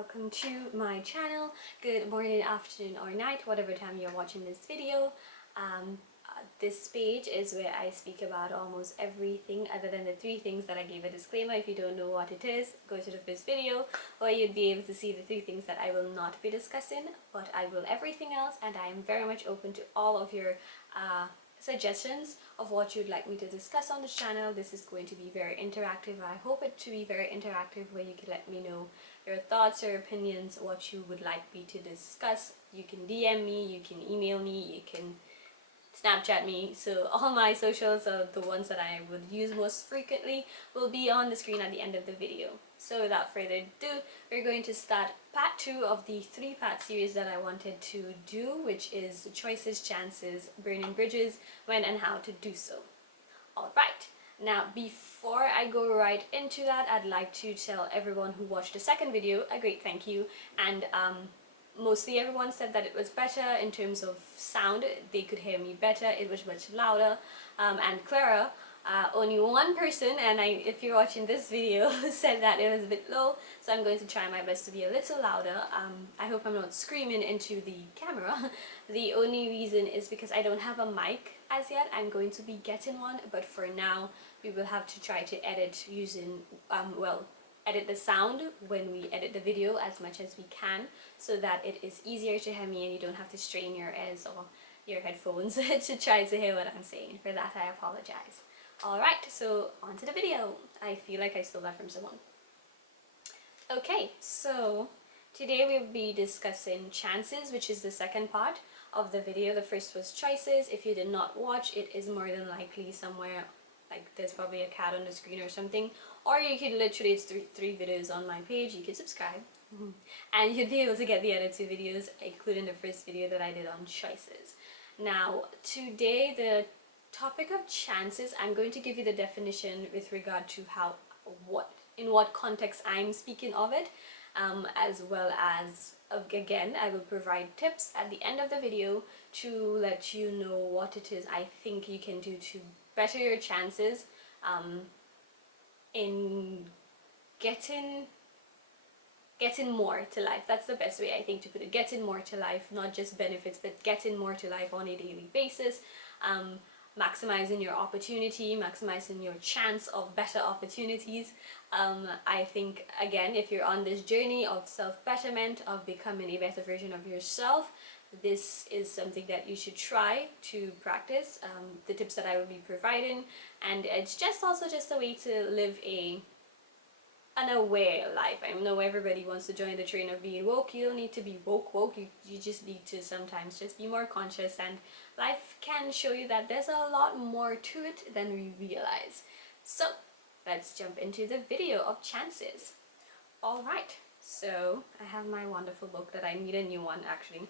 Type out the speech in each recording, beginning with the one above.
welcome to my channel. Good morning, afternoon or night, whatever time you're watching this video. This page is where I speak about almost everything other than the three things that I gave a disclaimer. If you don't know what it is, go to the first video where you'd be able to see the three things that I will not be discussing, but I will everything else, and I am very much open to all of your suggestions of what you'd like me to discuss on the channel. This is going to be very interactive. I hope it to be very interactive, where you can let me know your thoughts or opinions, what you would like me to discuss. You can DM me, you can email me, you can Snapchat me. So all my socials, the ones that I would use most frequently, will be on the screen at the end of the video. So without further ado, we're going to start part 2 of the 3-part series that I wanted to do, which is choices, chances, burning bridges, when and how to do so. Alright, now before I go right into that, I'd like to tell everyone who watched the second video a great thank you. And mostly everyone said that it was better in terms of sound. They could hear me better, it was much louder and clearer. Only one person, and if you're watching this video, said that it was a bit low, so I'm going to try my best to be a little louder. I hope I'm not screaming into the camera. The only reason is because I don't have a mic as yet. I'm going to be getting one, but for now we will have to try to edit using edit the sound when we edit the video as much as we can, so that it is easier to hear me and you don't have to strain your ears or your headphones to try to hear what I'm saying. For that, I apologize. Alright, so on to the video. I feel like I stole that from someone. Okay, so today we'll be discussing chances, which is the second part of the video. The first was choices. If you did not watch, it is more than likely somewhere, like there's probably a cat on the screen or something, or you could literally, it's three videos on my page. You could subscribe and you'd be able to get the other 2 videos, including the first video that I did on choices. Now today, the topic of chances, I'm going to give you the definition with regard to in what context I'm speaking of it, as well as again I will provide tips at the end of the video to let you know what it is I think you can do to better your chances in getting more to life. That's the best way I think to put it. Getting more to life, not just benefits, but getting more to life on a daily basis. Maximizing your opportunity, maximizing your chance of better opportunities. I think, again, if you're on this journey of self-betterment, of becoming a better version of yourself, this is something that you should try to practice, the tips that I will be providing. And it's just also just a way to live an aware life. I know everybody wants to join the train of being woke. You don't need to be woke. You just need to sometimes just be more conscious, and life can show you that there's a lot more to it than we realize. So let's jump into the video of chances. Alright, so I have my wonderful book that I need a new one actually,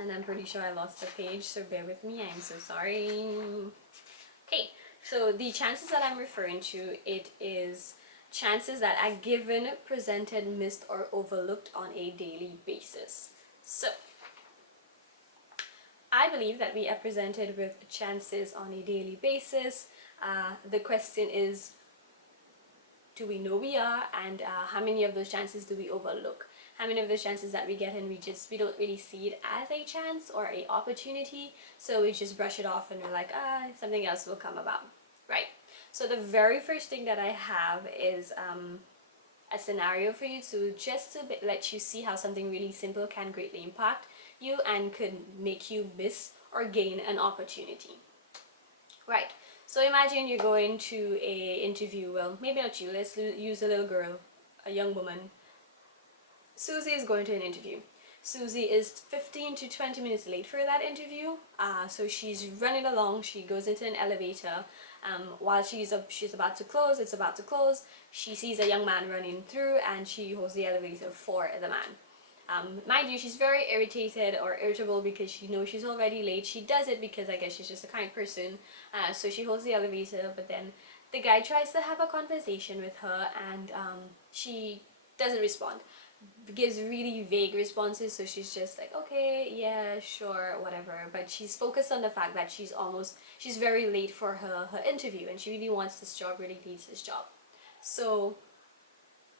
and I'm pretty sure I lost the page, so bear with me, I'm so sorry. Okay, so the chances that I'm referring to, it is chances that are given, presented, missed, or overlooked on a daily basis. So I believe that we are presented with chances on a daily basis. The question is, do we know we are, and how many of those chances do we overlook? How many of those chances that we get and we don't really see it as a chance or a opportunity, so we just brush it off and we're like, something else will come about, right? So the very first thing that I have is a scenario for you, to just to let you see how something really simple can greatly impact you and could make you miss or gain an opportunity. Right, so imagine you're going to a interview. Well, maybe not you, let's use a little girl, a young woman. Susie is going to an interview. Susie is 15 to 20 minutes late for that interview. So she's running along, she goes into an elevator. While she's about to close, it's about to close, she sees a young man running through and she holds the elevator for the man. Mind you, she's very irritated or irritable because she knows she's already late. She does it because I guess she's just a kind person. So she holds the elevator, but then the guy tries to have a conversation with her and she doesn't respond. Gives really vague responses, so she's just like, okay, yeah, sure, whatever. But she's focused on the fact that she's very late for her interview, and she really wants this job, really needs this job. So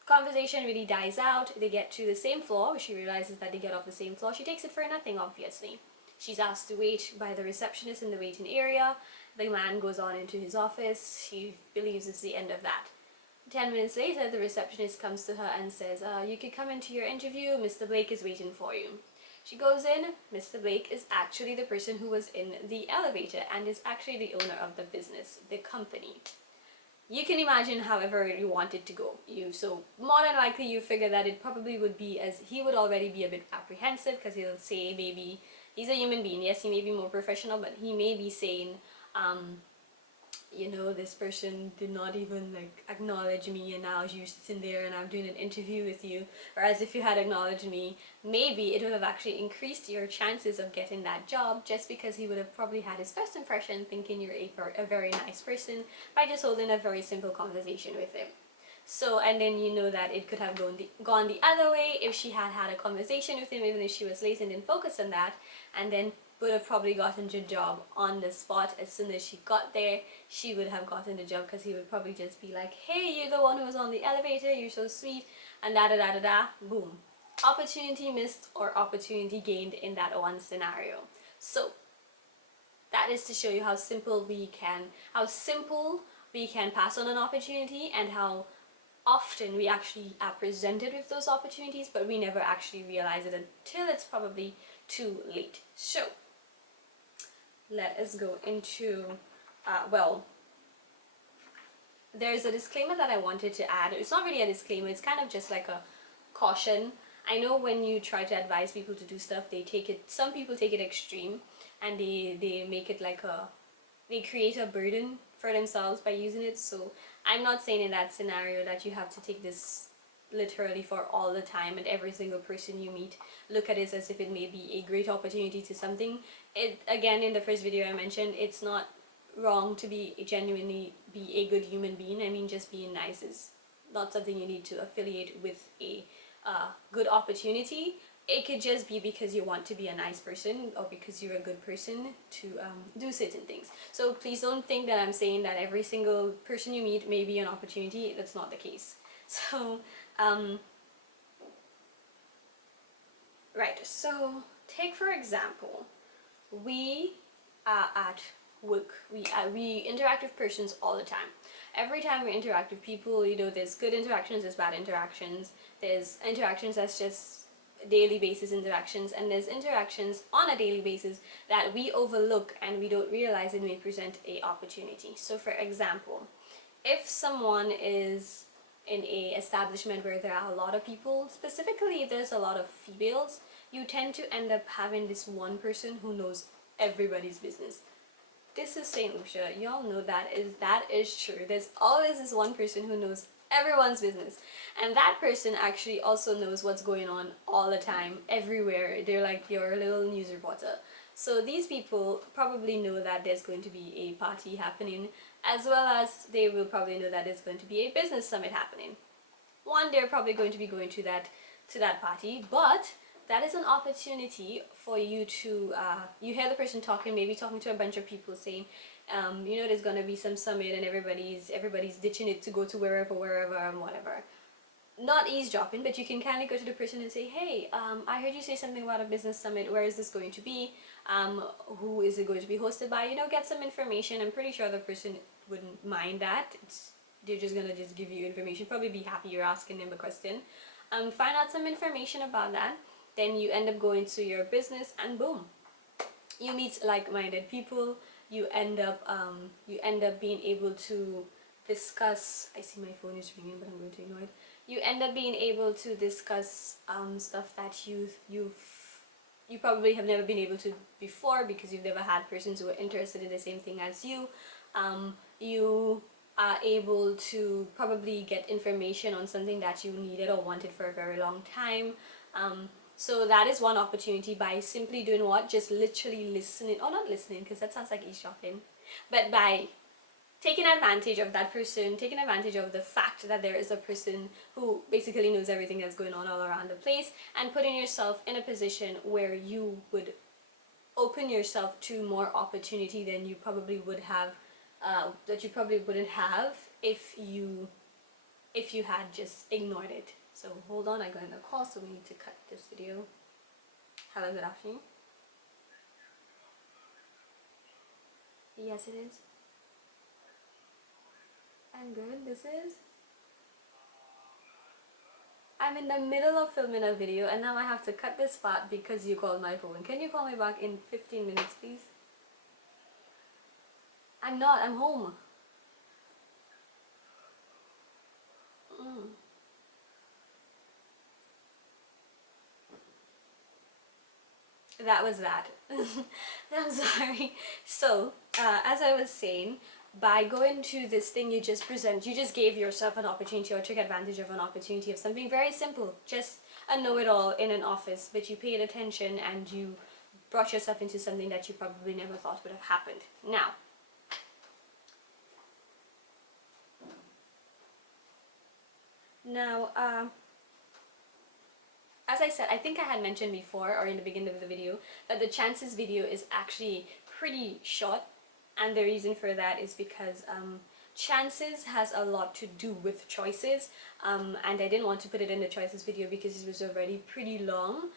Conversation really dies out. They get to the same floor. She realizes that they get off the same floor. She takes it for nothing, obviously. She's asked to wait by the receptionist in the waiting area. The man goes on into his office. She believes it's the end of that. 10 minutes later, the receptionist comes to her and says, you could come into your interview. Mr. Blake is waiting for you. She goes in. Mr. Blake is actually the person who was in the elevator and is actually the owner of the business, the company. You can imagine however you want it to go. So more than likely you figure that it probably would be, as he would already be a bit apprehensive, because he'll say, maybe he's a human being, yes, he may be more professional, but he may be saying, you know, this person did not even like acknowledge me, and now you're sitting there and I'm doing an interview with you. Whereas if you had acknowledged me, maybe it would have actually increased your chances of getting that job, just because he would have probably had his first impression thinking you're a very nice person by just holding a very simple conversation with him. So, and then you know that it could have gone the other way if she had had a conversation with him, even if she was late and didn't focus on that, and then would have probably gotten the job on the spot. As soon as she got there, she would have gotten the job, because he would probably just be like, hey, you're the one who was on the elevator, you're so sweet, and da da da da da, boom. Opportunity missed or opportunity gained in that one scenario. So that is to show you how simple we can pass on an opportunity, and how often we actually are presented with those opportunities, but we never actually realize it until it's probably too late. So let us go into, well, there's a disclaimer that I wanted to add. It's not really a disclaimer, it's kind of just like a caution. I know when you try to advise people to do stuff, some people take it extreme, and they make it like they create a burden for themselves by using it. So I'm not saying in that scenario that you have to take this literally for all the time, and every single person you meet look at it as if it may be a great opportunity to something. It, again, in the first video I mentioned, it's not wrong to genuinely be a good human being. I mean, just being nice is not something you need to affiliate with a good opportunity. It could just be because you want to be a nice person, or because you're a good person to do certain things. So please don't think that I'm saying that every single person you meet may be an opportunity. That's not the case. So right, so take for example, we are at work. We interact with persons all the time. Every time we interact with people, you know, there's good interactions, there's bad interactions, there's interactions that's just daily basis interactions, and there's interactions on a daily basis that we overlook and we don't realize it may present a opportunity. So for example, if someone is in a establishment where there are a lot of people, specifically if there's a lot of females, you tend to end up having this one person who knows everybody's business. This is St. Lucia. Y'all know that is true. There's always this one person who knows everyone's business, and that person actually also knows what's going on all the time, everywhere. They're like your little news reporter. So these people probably know that there's going to be a party happening, as well as they will probably know that there's going to be a business summit happening. One, they're probably going to be going to that party, but that is an opportunity for you to, you hear the person talking, maybe talking to a bunch of people saying, you know, there's gonna be some summit and everybody's ditching it to go to wherever and whatever. Not eavesdropping, but you can kind of go to the person and say, hey, I heard you say something about a business summit. Where is this going to be? Who is it going to be hosted by? You know, get some information. I'm pretty sure the person wouldn't mind that. They're just gonna just give you information, probably be happy you're asking them a question. Find out some information about that. Then you end up going to your business, and boom, you meet like-minded people. You end up being able to discuss. I see my phone is ringing, but I'm going to ignore it. You end up being able to discuss stuff that you probably have never been able to before, because you've never had persons who are interested in the same thing as you. You are able to probably get information on something that you needed or wanted for a very long time. So that is one opportunity, by simply doing what? Just literally listening, or not listening, because that sounds like eavesdropping, but by taking advantage of that person, taking advantage of the fact that there is a person who basically knows everything that's going on all around the place, and putting yourself in a position where you would open yourself to more opportunity than you probably would have, that you probably wouldn't have if you if you had just ignored it. So hold on, I got in a call, so we need to cut this video. Hello, good afternoon. Yes, it is. I'm good. This is. I'm in the middle of filming a video and now I have to cut this part because you called my phone. Can you call me back in 15 minutes, please? I'm not. I'm home. Mm. That was that. I'm sorry. So, as I was saying, by going to this thing you just gave yourself an opportunity or took advantage of an opportunity of something very simple. Just a know-it-all in an office, but you paid attention and you brought yourself into something that you probably never thought would have happened. Now, as I said, I think I had mentioned before or in the beginning of the video that the chances video is actually pretty short, and the reason for that is because chances has a lot to do with choices, and I didn't want to put it in the choices video because it was already pretty long.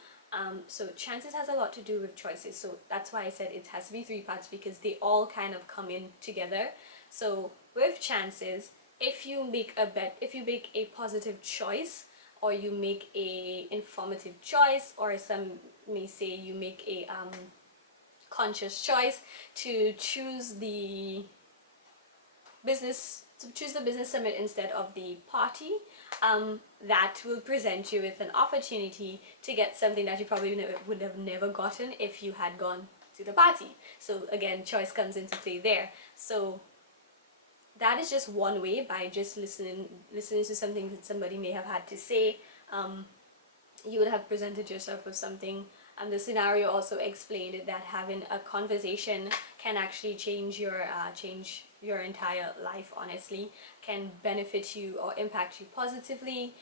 So chances has a lot to do with choices, so that's why I said it has to be 3 parts because they all kind of come in together. So with chances, if you make a bet, if you make a positive choice, or you make a informative choice, or some may say you make a conscious choice to choose the business summit instead of the party, that will present you with an opportunity to get something that you probably would have never gotten if you had gone to the party. So again, choice comes into play there. So that is just one way, by just listening to something that somebody may have had to say. You would have presented yourself with something. The scenario also explained that having a conversation can actually change your entire life, honestly, can benefit you or impact you positively.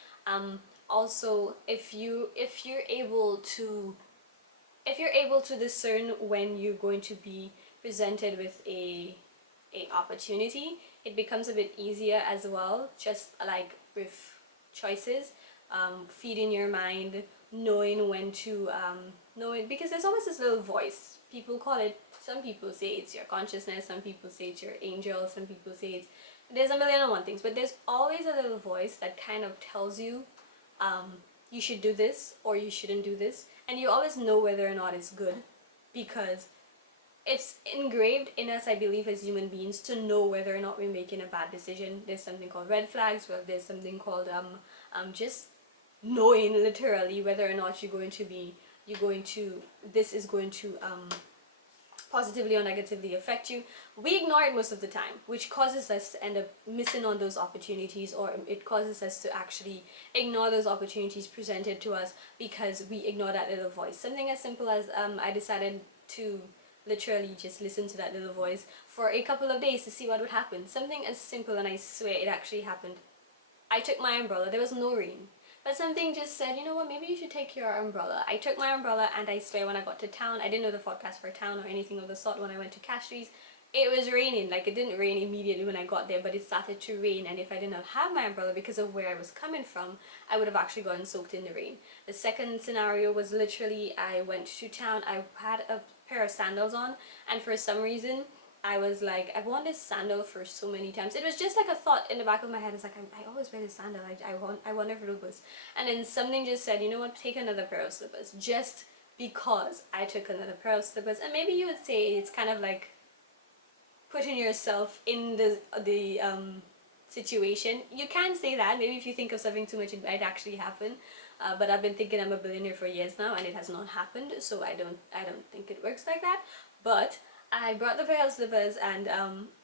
Also, if you're able to discern when you're going to be presented with a opportunity, it becomes a bit easier as well, just like with choices. Feeding your mind, knowing when to knowing, because there's always this little voice. People call it, some people say it's your consciousness, some people say it's your angel, some people say it's, there's a million and one things, but there's always a little voice that kind of tells you you should do this or you shouldn't do this, and you always know whether or not it's good, because it's engraved in us, I believe, as human beings, to know whether or not we're making a bad decision. There's something called red flags, well, there's something called just knowing literally whether or not this is going to positively or negatively affect you. We ignore it most of the time, which causes us to end up missing on those opportunities, or it causes us to actually ignore those opportunities presented to us because we ignore that little voice. Something as simple as I decided to literally just listen to that little voice for a couple of days to see what would happen. Something as simple, and I swear it actually happened. I took my umbrella, there was no rain, but something just said, you know what, maybe you should take your umbrella. I took my umbrella, and I swear when I got to town, I didn't know the forecast for town or anything of the sort. When I went to Castries, it was raining. Like, it didn't rain immediately when I got there, but it started to rain, and if I did not have my umbrella because of where I was coming from, I would have actually gotten soaked in the rain. The second scenario was literally, I went to town, I had a pair of sandals on, and for some reason I was like, I've worn this sandal for so many times. It was just like a thought in the back of my head. It's like, I always wear this sandal. I want every was. And then something just said, you know what, take another pair of slippers. Just because I took another pair of slippers. And maybe you would say it's kind of like putting yourself in the situation. You can say that. Maybe if you think of something too much, it might actually happen. But I've been thinking I'm a billionaire for years now, and it has not happened. So I don't think it works like that. But I brought the pair of slippers, and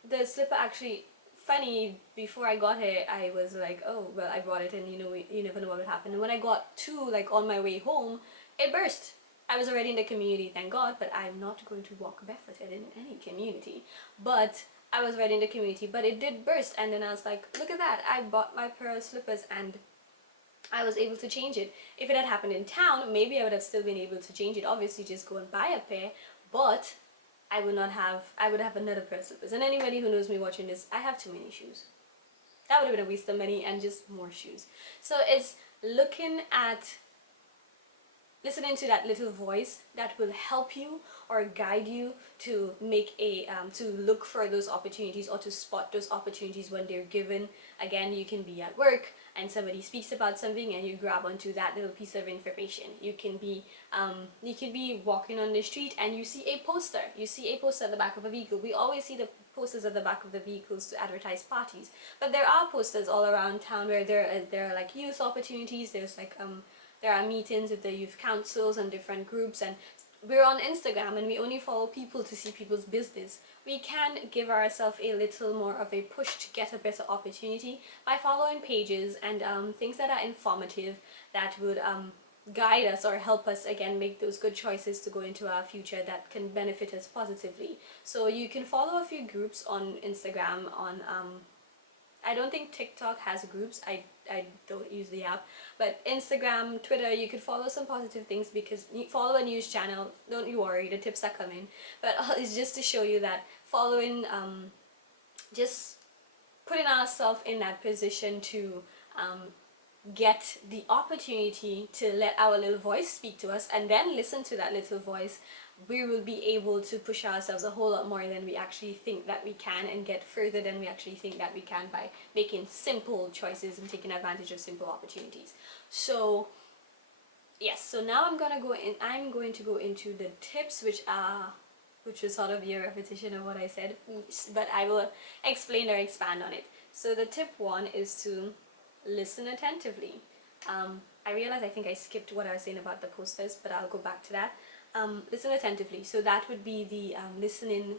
the slipper actually, funny, before I got here, I was like, oh, well, I brought it, and you know, you never know what would happen. And when I got to, like, on my way home, it burst. I was already in the community, thank God, but I'm not going to walk barefooted in any community. But I was already in the community, but it did burst, and then I was like, look at that, I bought my pair of slippers, and I was able to change it. If it had happened in town, maybe I would have still been able to change it. Obviously, just go and buy a pair, but I would have another pair of slippers. And anybody who knows me watching this, I have too many shoes. that would have been a waste of money and just more shoes. So it's listening to that little voice that will help you or guide you to make to look for those opportunities or to spot those opportunities when they're given. Again, you can be at work and somebody speaks about something and you grab onto that little piece of information. You can be walking on the street and you see a poster. At the back of a vehicle. We always see the posters at the back of the vehicles to advertise parties, but there are posters all around town where there are like youth opportunities. There's like there are meetings with the youth councils and different groups, and we're on Instagram and we only follow people to see people's business. We can give ourselves a little more of a push to get a better opportunity by following pages and things that are informative, that would guide us or help us again make those good choices to go into our future that can benefit us positively. So you can follow a few groups on Instagram. I don't think TikTok has groups. I don't use the app, but Instagram, Twitter, you could follow some positive things, because you follow a news channel. Don't you worry, the tips are coming. But it's just to show you that following, just putting ourselves in that position to get the opportunity to let our little voice speak to us, and then listen to that little voice, we will be able to push ourselves a whole lot more than we actually think that we can, and get further than we actually think that we can, by making simple choices and taking advantage of simple opportunities. So yes, so now I'm going to go into the tips, which is sort of a repetition of what I said, but I will explain or expand on it. So the tip 1 is to listen attentively. I realize I think I skipped what I was saying about the posters, but I'll go back to that. Listen attentively. So that would be the listening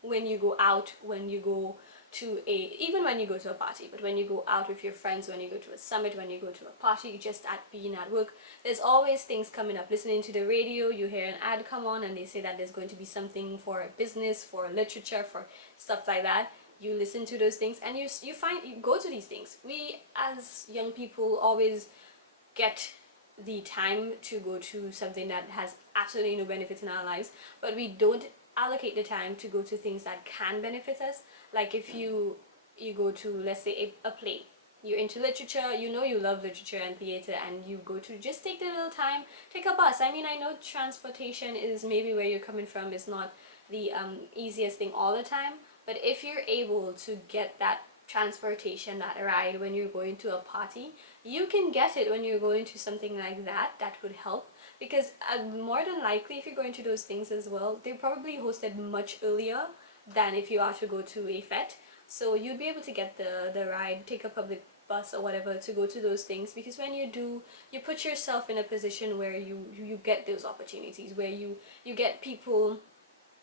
when you go out, when you go to even when you go to a party, but when you go out with your friends, when you go to a summit, when you go to a party, just being at work, there's always things coming up. Listening to the radio, you hear an ad come on and they say that there's going to be something for business, for literature, for stuff like that. You listen to those things and you go to these things. We as young people always get the time to go to something that has absolutely no benefit in our lives, but we don't allocate the time to go to things that can benefit us. Like if you go to, let's say, a play, you're into literature, you know you love literature and theater, and you go to just take the little time, take a bus. I mean, I know transportation is maybe where you're coming from is not the easiest thing all the time, but if you're able to get that transportation, that ride when you're going to a party, you can get it when you're going to something like that. That would help, because more than likely if you're going to those things as well, they're probably hosted much earlier than if you are to go to a fete. So you'd be able to get the ride, take a public bus or whatever to go to those things, because when you do, you put yourself in a position where you get those opportunities, where you get people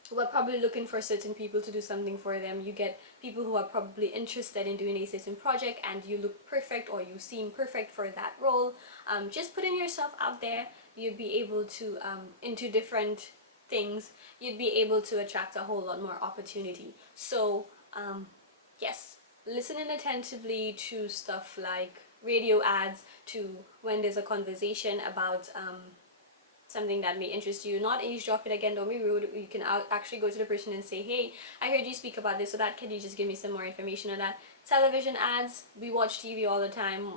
who are probably looking for certain people to do something for them. You get people who are probably interested in doing a certain project, and you look perfect or you seem perfect for that role. Just putting yourself out there, you'd be able to, into different things, you'd be able to attract a whole lot more opportunity. So yes, listening attentively to stuff like radio ads, to when there's a conversation about something that may interest you, not eavesdrop it again, don't be rude. You can actually go to the person and say, hey, I heard you speak about this or that, can you just give me some more information on that? Television ads, we watch TV all the time,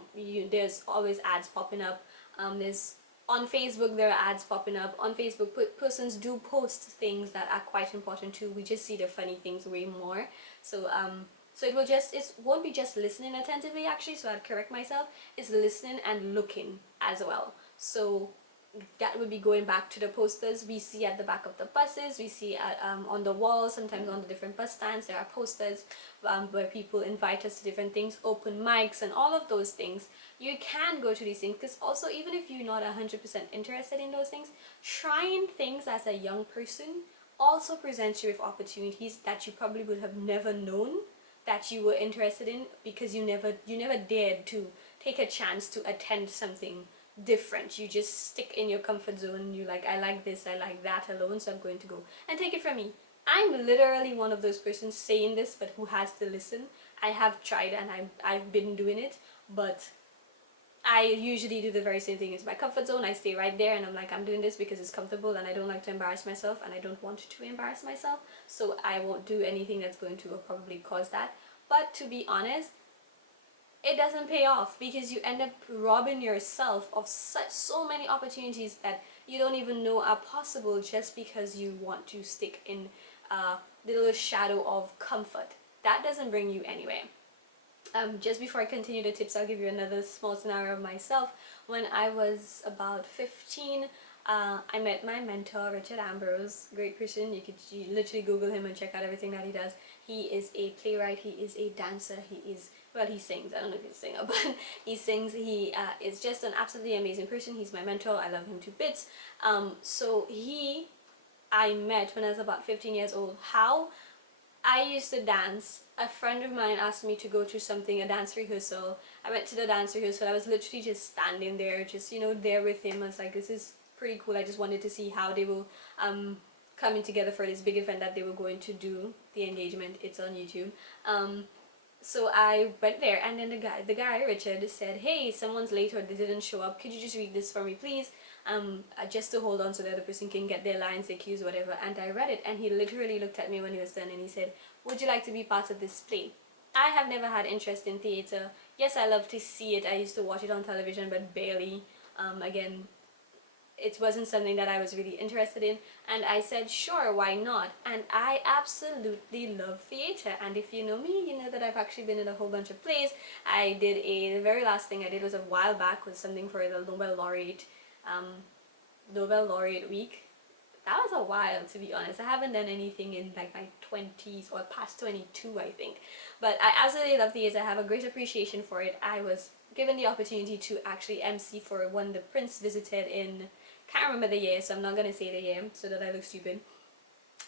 there's always ads popping up. On Facebook there are ads popping up. On Facebook, persons do post things that are quite important too. We just see the funny things way more. So it won't be just listening attentively actually, so I'd correct myself. It's listening and looking as well. So that would be going back to the posters we see at the back of the buses, we see on the walls, sometimes on the different bus stands there are posters where people invite us to different things, open mics and all of those things. You can go to these things, because also even if you're not 100% interested in those things, trying things as a young person also presents you with opportunities that you probably would have never known that you were interested in, because you never dared to take a chance to attend something different. You just stick in your comfort zone. You like, I like this, I like that alone, so I'm going to go. And take it from me, I'm literally one of those persons saying this, but who has to listen. I have tried and I've been doing it, but I usually do the very same thing as my comfort zone. I stay right there and I'm like, I'm doing this because it's comfortable and I don't like to embarrass myself and I don't want to embarrass myself, so I won't do anything that's going to probably cause that. But to be honest, it doesn't pay off, because you end up robbing yourself of so many opportunities that you don't even know are possible, just because you want to stick in the little shadow of comfort. That doesn't bring you anywhere. Just before I continue the tips, I'll give you another small scenario of myself. When I was about 15, I met my mentor, Richard Ambrose, great person. You literally Google him and check out everything that he does. He is a playwright, he is a dancer, well, he sings. I don't know if he's a singer, but he sings. He is just an absolutely amazing person. He's my mentor. I love him to bits. I met when I was about 15 years old. How? I used to dance. A friend of mine asked me to go to something, a dance rehearsal. I went to the dance rehearsal. I was literally just standing there, just, there with him. I was like, this is pretty cool. I just wanted to see how they were coming together for this big event that they were going to do, the engagement. It's on YouTube. So I went there, and then the guy Richard said, hey, someone's late or they didn't show up, could you just read this for me please, just to hold on so the other person can get their lines, their cues, whatever. And I read it, and he literally looked at me when he was done and he said, would you like to be part of this play? I have never had interest in theatre. Yes, I love to see it. I used to watch it on television, but barely. Again, it wasn't something that I was really interested in, and I said sure, why not. And I absolutely love theatre, and if you know me, you know that I've actually been in a whole bunch of plays. The very last thing I did was a while back, was something for the Nobel Laureate week. That was a while, to be honest. I haven't done anything in like my 20s or past 22, I think. But I absolutely love theatre. I have a great appreciation for it. I was given the opportunity to actually MC for when the Prince visited in, can't remember the year, so I'm not gonna say the year so that I look stupid,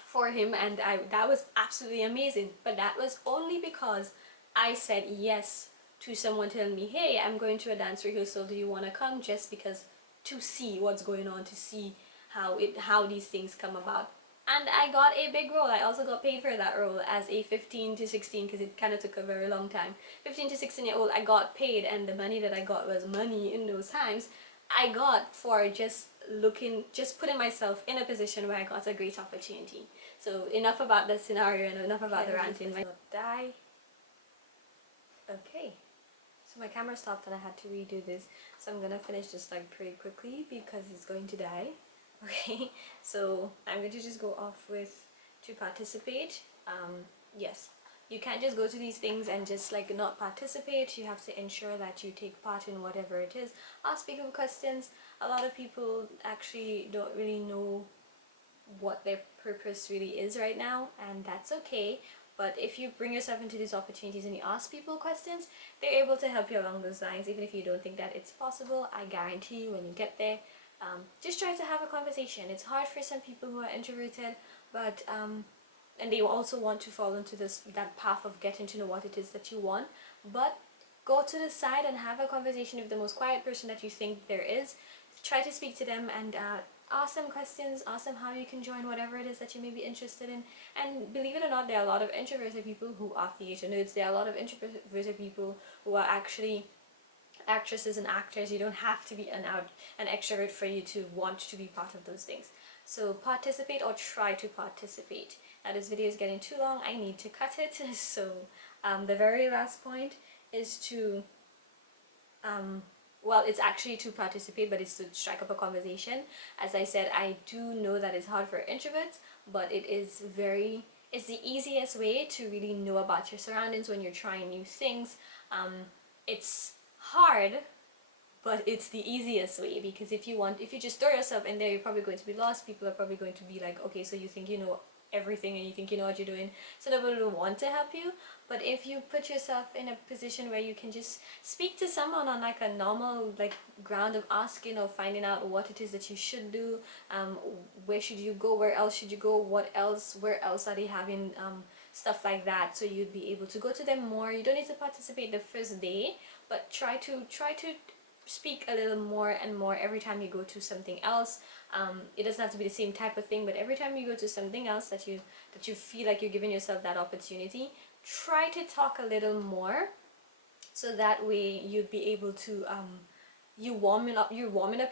for him, and that was absolutely amazing. But that was only because I said yes to someone telling me, hey, I'm going to a dance rehearsal, do you want to come? Just because, to see what's going on, to see how these things come about. And I got a big role. I also got paid for that role as a 15 to 16, because it kind of took a very long time. 15 to 16-year-old, I got paid, and the money that I got was money in those times. I got for just putting myself in a position where I got a great opportunity. So enough about the scenario and enough about the ranting. My die. Okay. So my camera stopped and I had to redo this. So I'm gonna finish this like pretty quickly because it's going to die. Okay. So I'm going to just go off with to participate. Yes. You can't just go to these things and just like not participate. You have to ensure that you take part in whatever it is. Ask people questions. A lot of people actually don't really know what their purpose really is right now, and that's okay. But if you bring yourself into these opportunities and you ask people questions, they're able to help you along those lines. Even if you don't think that it's possible, I guarantee you when you get there, just try to have a conversation. It's hard for some people who are introverted, but and they also want to fall into that path of getting to know what it is that you want. But go to the side and have a conversation with the most quiet person that you think there is. Try to speak to them and ask them questions, ask them how you can join whatever it is that you may be interested in. And believe it or not, there are a lot of introverted people who are theatre nerds. There are a lot of introverted people who are actually actresses and actors. You don't have to be an extrovert for you to want to be part of those things. So participate, or try to participate. Now this video is getting too long, I need to cut it. So the very last point is to well, it's actually to participate, but it's to strike up a conversation. As I said, I do know that it's hard for introverts, but it's the easiest way to really know about your surroundings when you're trying new things. It's hard, but it's the easiest way, because if you just throw yourself in there, you're probably going to be lost. People are probably going to be like, okay, so you think you know everything and you think you know what you're doing, so nobody will want to help you. But if you put yourself in a position where you can just speak to someone on like a normal like ground of asking or finding out what it is that you should do, where should you go, where else should you go, where else are they having stuff like that, so you'd be able to go to them more. You don't need to participate the first day, but try to speak a little more and more every time you go to something else. It doesn't have to be the same type of thing, but every time you go to something else that you feel like you're giving yourself that opportunity, try to talk a little more, so that way you'd be able to you're warming up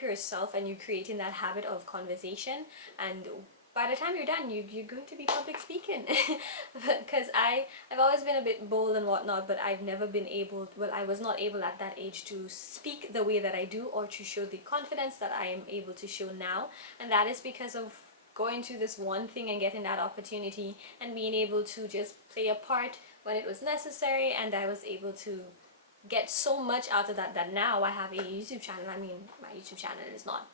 yourself, and you're creating that habit of conversation. And by the time you're done, you're going to be public speaking. Because I've always been a bit bold and whatnot, but I've never been able, well, I was not able at that age to speak the way that I do, or to show the confidence that I am able to show now. And that is because of going to this one thing and getting that opportunity and being able to just play a part when it was necessary. And I was able to get so much out of that, that now I have a YouTube channel. I mean, my YouTube channel is not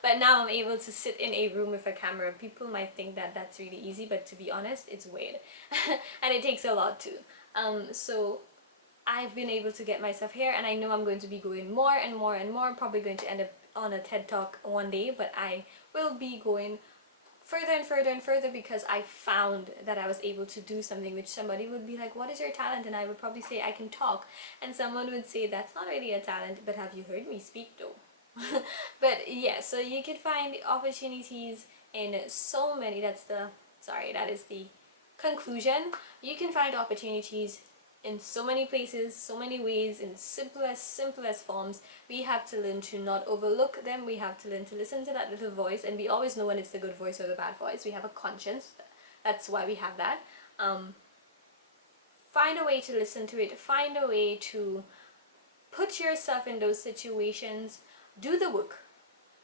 but now I'm able to sit in a room with a camera. People might think that that's really easy, but to be honest, it's weird. And it takes a lot too. So I've been able to get myself here, and I know I'm going to be going more and more and more. I'm probably going to end up on a TED Talk one day, but I will be going further and further and further, because I found that I was able to do something which somebody would be like, what is your talent? And I would probably say I can talk, and someone would say that's not really a talent, but have you heard me speak though? But yeah, so you can find opportunities in so many, that is the conclusion. You can find opportunities in so many places, so many ways, in simplest forms. We have to learn to not overlook them. We have to learn to listen to that little voice, and we always know when it's the good voice or the bad voice. We have a conscience. That's why we have that. Find a way to listen to it. Find a way to put yourself in those situations. Do the work,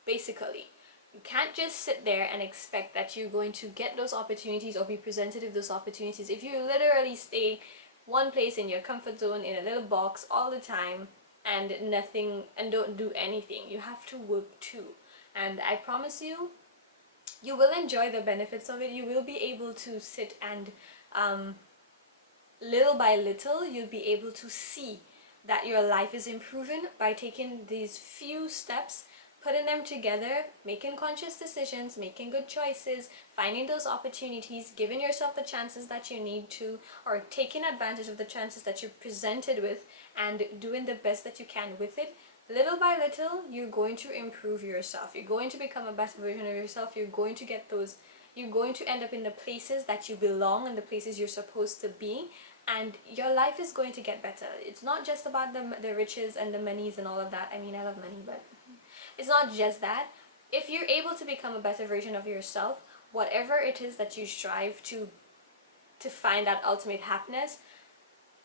basically. You can't just sit there and expect that you're going to get those opportunities or be presented with those opportunities if you literally stay one place in your comfort zone, in a little box all the time, and don't do anything. You have to work too. And I promise you, you will enjoy the benefits of it. You will be able to sit and little by little, you'll be able to see that your life is improving by taking these few steps, putting them together, making conscious decisions, making good choices, finding those opportunities, giving yourself the chances that you need to, or taking advantage of the chances that you're presented with, and doing the best that you can with it. Little by little, you're going to improve yourself. You're going to become a better version of yourself. You're going to get those, you're going to end up in the places that you belong and the places you're supposed to be. And your life is going to get better. It's not just about the riches and the monies and all of that. I mean, I love money, but it's not just that. If you're able to become a better version of yourself, whatever it is that you strive to find that ultimate happiness,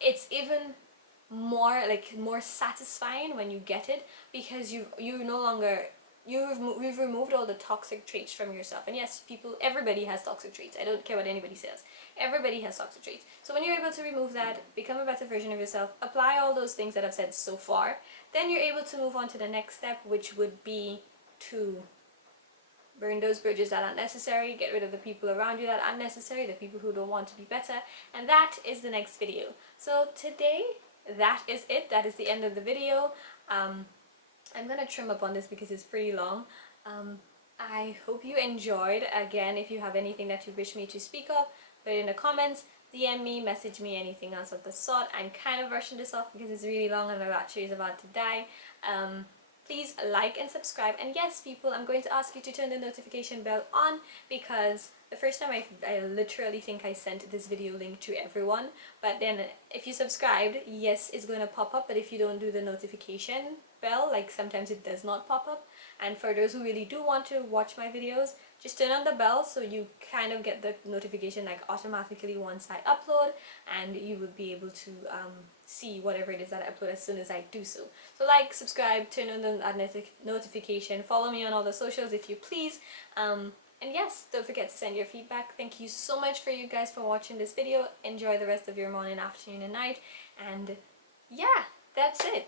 it's even more satisfying when you get it, because you're no longer, you've removed all the toxic traits from yourself. And yes, everybody has toxic traits. I don't care what anybody says. Everybody has toxic traits. So when you're able to remove that, become a better version of yourself, apply all those things that I've said so far, then you're able to move on to the next step, which would be to burn those bridges that aren't necessary, get rid of the people around you that aren't necessary, the people who don't want to be better, and that is the next video. So today, that is it. That is the end of the video. I'm gonna trim up on this because it's pretty long. I hope you enjoyed. Again, if you have anything that you wish me to speak of, put it in the comments, DM me, message me, anything else of the sort. I'm kind of rushing this off because it's really long and my battery is about to die. Please like and subscribe, and yes people, I'm going to ask you to turn the notification bell on, because the first time I literally think I sent this video link to everyone, but then if you subscribed, yes, it's going to pop up, but if you don't do the notification bell, like sometimes it does not pop up. And for those who really do want to watch my videos, just turn on the bell so you kind of get the notification like automatically once I upload, and you will be able to see whatever it is that I upload as soon as I do so. So like, subscribe, turn on the notification, follow me on all the socials if you please. And yes, don't forget to send your feedback. Thank you so much for you guys for watching this video. Enjoy the rest of your morning, afternoon and night, and yeah, that's it.